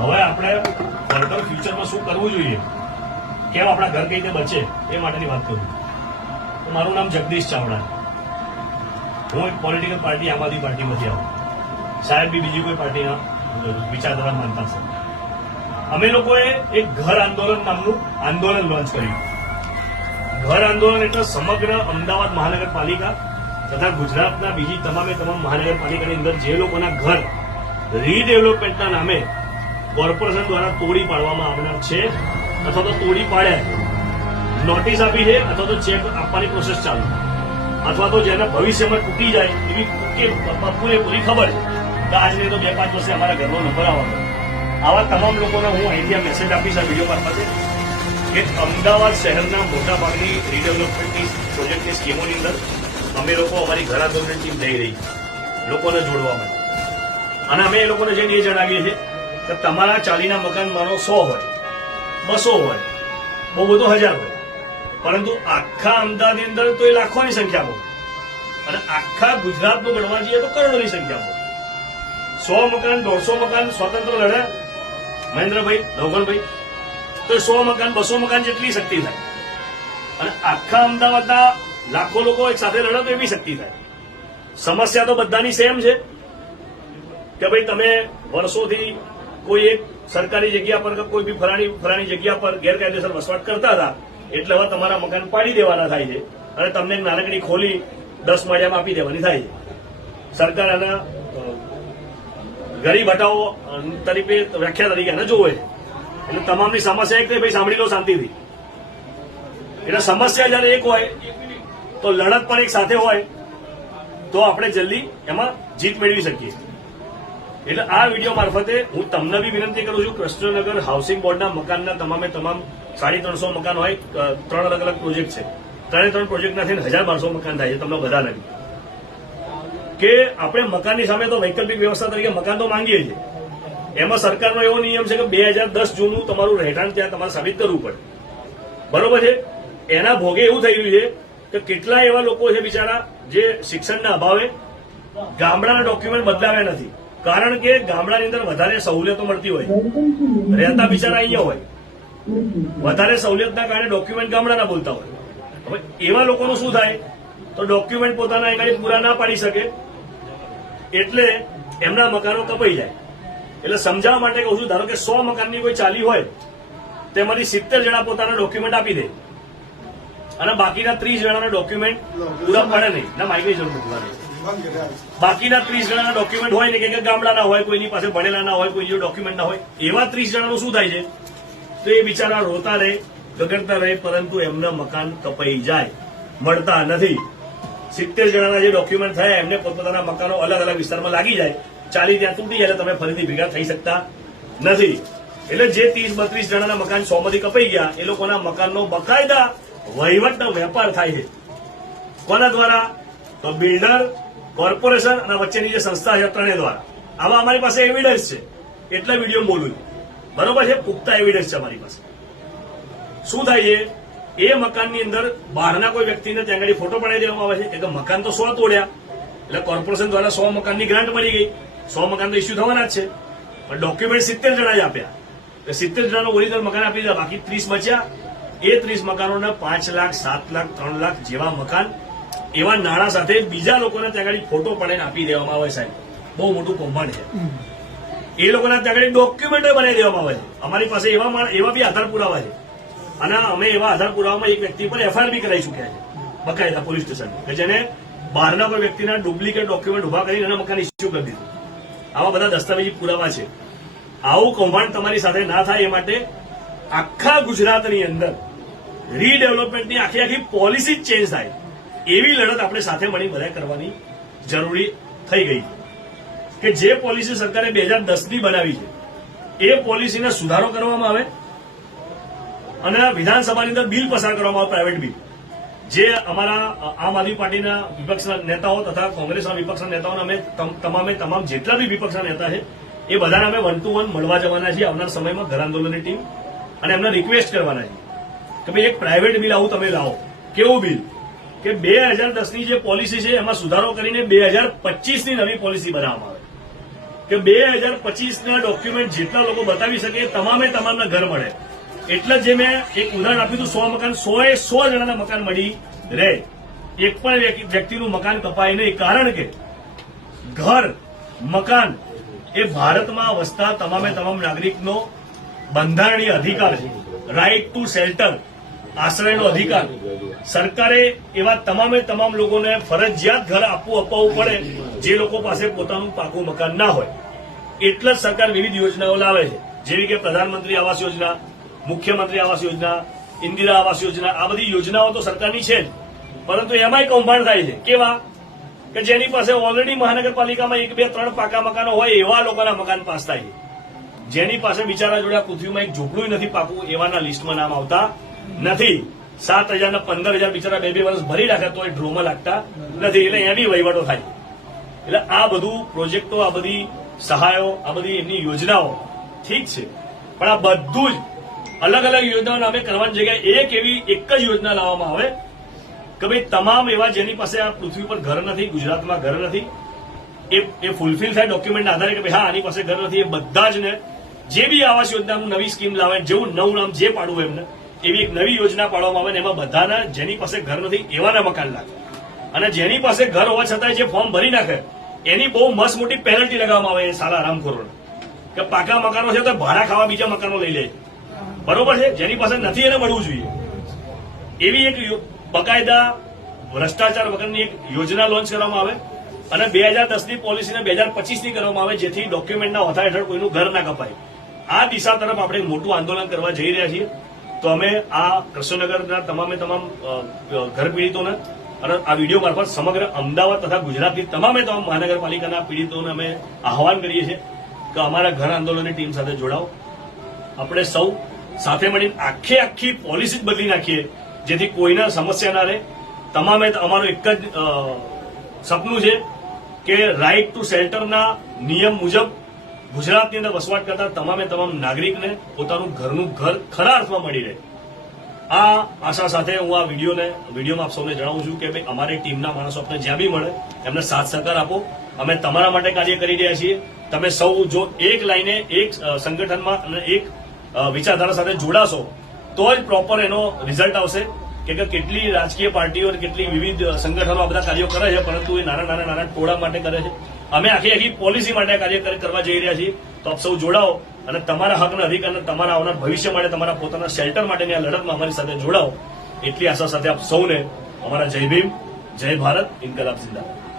હવે આપણે ફર્ધર ફ્યુચરમાં શું કરવું જોઈએ? કેમ આપણા ઘર કઈ રીતે બચે? એ માટેની વાત કરું. મારું નામ જગદીશ ચાવડા. હું એક પોલિટિકલ પાર્ટી આમ આદમી પાર્ટીમાંથી આવું. સાહેબ બી બીજી કોઈ પાર્ટીના વિચારધારા માનતા છે. અમે લોકોએ એક ઘર આંદોલન નામનું આંદોલન લોન્ચ કર્યું. ઘર આંદોલન એટલે સમગ્ર અમદાવાદ મહાનગરપાલિકા તથા ગુજરાતના બીજી તમામે તમામ મહાનગરપાલિકાની અંદર જે લોકોના ઘર રીડેવલપમેન્ટના નામે કોર્પોરેશન દ્વારા તોડી પાડવામાં આવનાર છે. અથવા તો તોડી પાડ્યા. નોટિસ આપી છે અથવા તો ચેક આપવાની પ્રોસેસ ચાલુ. અથવા તો જેના ભવિષ્યમાં તૂટી જાય એવી પૂરેપૂરી ખબર છે. કે આજ નહીં તો બે પાંચ વર્ષે અમારા ઘરનો નંબર આવવાનો આવા તમામ લોકોને હું અહીંથી આ મેસેજ આપીશ આ વીડિયો મારફતે કે અમદાવાદ શહેરના મોટા ભાગની રીડેવલપમેન્ટની પ્રોજેક્ટની સ્કીમોની અંદર અમે લોકો અમારી ઘર આંદોલનની ટીમ જઈ રહી લોકોને જોડવા માટે. અને અમે એ લોકોને જઈને એ જણાવીએ છીએ કે તમારા ચાલીના મકાન માનો સો હોય, બસો હોય, બહુ બધો હજાર હોય. પરંતુ આખા અમદાવાદની અંદર તો એ લાખોની સંખ્યા હોય. અને આખા ગુજરાતનું ગણવા જઈએ તો કરોડોની સંખ્યા હોય. સો મકાન, દોઢસો મકાન, સ્વતંત્ર લડ્યા. મહેન્દ્રભાઈ ધોગણભાઈ તો એ સો મકાન, બસો મકાન જેટલી શક્તિ થાય. અને આખા અમદાવાદના લાખો લોકો એક સાથે લડે તો એવી શક્તિ થાય. સમસ્યા તો બધાની સેમ છે કે ભાઈ તમે વર્ષોથી કોઈ એક સરકારી જગ્યા પર કે કોઈ બી ફલાણી ફલાણી જગ્યા પર ગેરકાયદેસર વસવાટ કરતા હતા, એટલે હવે તમારા મકાન પાડી દેવાના થાય છે અને તમને એક નાનકડી ખોલી દસ માળિયામાં આપી દેવાની થાય છે. સરકાર આના ગરીબ હટાવો તરીકે, વ્યાખ્યા તરીકે આને જોવે છે. એટલે તમામની સમસ્યા એક થઈ, ભાઈ સાંભળી લો શાંતિથી. એટલે સમસ્યા જયારે એક હોય, તો લડત પણ એક સાથે હોય, તો આપણે જલ્દી એમાં જીત મેળવી શકીએ. એટલે આ વીડિયો મારફતે હું તમને બી વિનંતી કરું છું, કૃષ્ણનગર હાઉસિંગ બોર્ડના મકાનના તમામે તમામ સાડી ત્રણસો મકાન હોય ત્રણ અલગ અલગ પ્રોજેક્ટ છે. ત્રણે ત્રણ પ્રોજેક્ટના થઈને હજાર બારસો મકાન થાય છે, તમને બધા નથી કે આપણે મકાનની સામે તો વૈકલ્પિક વ્યવસ્થા તરીકે મકાન તો માંગીએ છીએ. એમાં સરકારનો એવો નિયમ છે કે બે હજાર દસ જૂનું તમારું રહેઠાણ ત્યાં તમારે સાબિત કરવું પડે. બરોબર છે? એના ભોગે એવું થઈ રહ્યું છે કે કેટલા એવા લોકો છે બિચારા જે શિક્ષણના અભાવે ગામડાના ડોક્યુમેન્ટ બદલાવ્યા નથી. કારણ કે ગામડાની અંદર વધારે સહુલિયતો મળતી હોય. રહેતા બિચારા અહીંયા હોય. વધારે સહુલિયતના કારણે ડોક્યુમેન્ટ ગામડાના બોલતા હોય. હવે એવા લોકોનું શું થાય? તો ડોક્યુમેન્ટ પોતાના આગળ પૂરા ના પાડી શકે. એટલે એમના મકાનો કપાઈ જાય. એટલે સમજાવવા માટે કહું છું, ધારો કે સો મકાનની કોઈ ચાલી હોય, તેમાંથી સિત્તેર જણા પોતાના ડોક્યુમેન્ટ આપી દે. અને બાકીના ત્રીસ જણાના ડોક્યુમેન્ટ પૂરા પડે નહીં. ના માઇકની જરૂર મારે. બાકીના ત્રીસ જણાના ડોક્યુમેન્ટ હોય ને કે ગામડાના હોય, કોઈની પાસે ભણેલા ના હોય કોઈ ડોક્યુમેન્ટ ના હોય, એવા ત્રીસ જણાનું શું થાય છે? તો એ બિચારા રોતા રહે ગગડતા રહે, પરંતુ એમના મકાન કપાઈ જાય, મળતા નથી. સિત્તેર જણાના જે ડોક્યુમેન્ટ થયા, એમને પોતપોતાના મકાનો અલગ અલગ વિસ્તારમાં લાગી જાય. ચાલી ત્યાં તૂટી જાય તમે ફરીથી ભેગા થઈ શકતા નથી. એટલે જે ત્રીસ બત્રીસ જણાના મકાન સોમાંથી કપાઈ ગયા, એ લોકોના મકાનનો બકાયદા વહીવટનો વેપાર થાય છે. કોના દ્વારા? તો બિલ્ડર કોર્પોરેશન અને વચ્ચેની જે સંસ્થા છે ત્રણેય દ્વારા. આવા અમારી પાસે એવિડન્સ છે. એટલે વીડિયો બોલું બરોબર છે? પુખ્તા એવિડન્સ છે અમારી પાસે. શું થાય છે? એ મકાનની અંદર બહારના કોઈ વ્યક્તિને ત્યાં આગળ ફોટો પડાવી દેવામાં આવે છે. કે મકાન તો સો તોડ્યા. એટલે કોર્પોરેશન દ્વારા સો મકાનની ગ્રાન્ટ મળી ગઈ. સો મકાન તો ઇસ્યુ થવાના જ છે. પણ ડોક્યુમેન્ટ સિત્તેર જણા જ આપ્યા. એટલે સિત્તેર જણાનું ઓરિજિનલ મકાન આપી દીધા. બાકી ત્રીસ બચ્યા. એ ત્રીસ મકાનોના પાંચ લાખ, સાત લાખ, ત્રણ લાખ જેવા મકાન એવા નાણાં સાથે બીજા લોકોને ત્યાં આગળ ફોટો પડાવીને આપી દેવામાં આવે સાહેબ. બહુ મોટું કૌભાંડ છે. એ લોકોના ત્યાં આગળ ડોક્યુમેન્ટો બનાવી દેવામાં આવે છે. અમારી પાસે એવા એવા બી આધાર પુરાવા છે. અને અમે એવા આધાર પુરાવામાં એક વ્યક્તિ પર એફઆઈઆર બી કરાવી ચૂક્યા છે. બકાયદા પોલીસ સ્ટેશન કે જેને બહારના કોઈ વ્યક્તિના ડુપ્લિકેટ ડોક્યુમેન્ટ ઊભા કરીને એના મકાન ઇસ્યુ કરી દીધું. આવા બધા દસ્તાવેજી પુરાવા છે. આવું કૌભાંડ તમારી સાથે ના થાય એ માટે આખા ગુજરાતની અંદર રીડેવલપમેન્ટની આખી આખી પોલિસી જ ચેન્જ થાય. એવી લડત આપણે સાથે મળી બધા કરવાની જરૂરી થઈ ગઈ કે જે પોલિસી સરકારે બે હજાર દસની બનાવી છે, એ પોલિસીને સુધારો કરવામાં આવે અને વિધાનસભાની અંદર બિલ પસાર કરવામાં આવે પ્રાઇવેટ બિલ. જે અમારા આમ આદમી પાર્ટીના વિપક્ષના નેતાઓ તથા કોંગ્રેસના વિપક્ષના નેતાઓને અમે તમ- તમામે તમામ જેટલા બી વિપક્ષના નેતા છે, એ બધાને અમે વન ટુ વન મળવા જવાના છીએ આવનાર સમયમાં ઘર આંદોલનની ટીમ. અને એમને રિક્વેસ્ટ કરવાના છે કે ભાઈ, એક પ્રાઇવેટ બિલ આવું તમે લાવો. કેવું બિલ? કે બે હજાર દસની જે પોલિસી છે, એમાં સુધારો કરીને બે હજાર પચીસની નવી પોલિસી બનાવવામાં આવે. કે બે હજાર પચીસના ડોક્યુમેન્ટ જેટલા લોકો બતાવી શકે તમામે તમામના ઘર મળે. એટલે જ મેં એક ઉદાહરણ આપ્યું હતું, સો મકાન સો એ સો જણાના મકાન મળી રહે. એક પણ વ્યક્તિનું મકાન કપાય નહીં. કારણ કે ઘર, મકાન, એ ભારતમાં વસતા તમામે તમામ નાગરિકનો બંધારણીય અધિકાર છે. રાઇટ ટુ શેલ્ટર આશ્રયનો અધિકાર. સરકારે એવા તમામે તમામ લોકોને ફરજિયાત ઘર આપવું, અપાવવું પડે, જે લોકો પાસે પોતાનું પાકું મકાન ના હોય. એટલે જ સરકાર વિવિધ યોજનાઓ લાવે છે. જેવી કે પ્રધાનમંત્રી આવાસ યોજના, મુખ્યમંત્રી આવાસ યોજના, ઇન્દિરા આવાસ યોજના, આ બધી યોજનાઓ તો સરકારની છે જ. પરંતુ એમાંય કૌભાંડ થાય છે. કેવા? કે જેની પાસે ઓલરેડી મહાનગરપાલિકામાં એક, બે, ત્રણ પાકા મકાનો હોય એવા લોકોના મકાન પાસ થાય છે. જેની પાસે બિચારા જોડે પૃથ્વીમાં એક ઝૂંપડું નથી પાકું, એવાના લિસ્ટમાં નામ આવતા નથી. સાત હજાર પંદર હજાર બિચારા બે બે વર્ષ ભરી રાખે તો એ ડ્રોમાં લાગતા નથી. એટલે એ બી વહીવટો થાય. એટલે આ બધું પ્રોજેક્ટો, આ બધી સહાયો, આ બધી એમની યોજનાઓ ઠીક છે. પણ આ બધું જ અલગ અલગ યોજનાઓ નામે કરવાની જગ્યાએ એક એવી એક જ યોજના લાવવામાં આવે કે ભાઈ તમામ એવા જેની પાસે આ પૃથ્વી પર ઘર નથી, ગુજરાતમાં ઘર નથી, એ એ ફૂલફિલ થાય ડોક્યુમેન્ટના આધારે કે ભાઈ હા, આની પાસે ઘર નથી, એ બધા જ ને જે બી આવાસ યોજનાનું નવી સ્કીમ લાવે, જેવું નવું નામ જે પાડવું એમને એવી એક નવી યોજના પાડવામાં આવે ને એમાં બધાના જેની પાસે ઘર નથી, એવાના મકાન લાગે. અને જેની પાસે ઘર હોવા છતાંય જે ફોર્મ ભરી નાખે, એની બહુ મસ્ત મોટી પેનલ્ટી લગાવવામાં આવે એ સાલા આરામખોરોને કે પાકા મકાનો છે તો ભાડા ખાવા બીજા મકાનો લઈ લે. બરોબર છે? જેની પાસે નથી એને મળવું જોઈએ. એવી એક બકાયદા ભ્રષ્ટાચાર વગરની એક યોજના લોન્ચ કરવામાં આવે અને બે હજાર દસની પોલિસીને બે હજાર પચીસની કરવામાં આવે જેથી ડોક્યુમેન્ટના હોથા હેઠળ કોઈનું ઘર ના કપાય. આ દિશા તરફ આપણે મોટું આંદોલન કરવા જઈ રહ્યા છીએ. તો અમે આ કૃષ્ણનગરના તમામે તમામ ઘર પીડિતોને અને આ વીડિયો મારફત સમગ્ર અમદાવાદ તથા ગુજરાતની તમામે તમામ મહાનગરપાલિકાના પીડિતોને અમે આહવાન કરીએ છીએ કે અમારા ઘર આંદોલનની ટીમ સાથે જોડાઓ. આપણે સૌ સાથે મળીને આખે આખી પોલિસી જ બદલી નાખીએ, જેથી કોઈને સમસ્યા ના રહે. તમામે અમારું એક જ સપનું છે કે રાઇટ ટુ શેલ્ટરના નિયમ મુજબ ગુજરાતની અંદર વસવાટ કરતા તમામે તમામ નાગરિકને પોતાનું ઘરનું ઘર ખરા અર્થમાં મળી રહે. આ આશા સાથે હું આ વિડીયોને, વિડીયોમાં આપ સૌને જણાવું છું કે ભાઈ અમારી ટીમના માણસો આપને જ્યાં બી મળે, એમને સાથ સહકાર આપો. અમે તમારા માટે કાર્ય કરી રહ્યા છીએ. તમે સૌ જો એક લાઈને એક સંગઠનમાં અને એક વિચારધારા સાથે જોડાશો, તો જ પ્રોપર એનો રિઝલ્ટ આવશે. કે કેટલી રાજકીય પાર્ટીઓ કેટલી વિવિધ સંગઠનો આ બધા કાર્યો કરે છે, પરંતુ એ નાના નાના નાના ટોળા માટે કરે છે. અમે આખી આખી પોલિસી માટે કાર્ય કર- કરવા જઈ રહ્યા છીએ. તો આપ સૌ જોડાઓ અને તમારા હકના અધિકાર અને તમારા આવનાર ભવિષ્ય માટે તમારા પોતાના શેલ્ટર માટેની આ લડતમાં અમારી સાથે જોડાઓ. એટલી આશા સાથે આપ સૌને અમારા જય ભીમ, જય ભારત, ઇન્કલાબ જિંદાબાદ.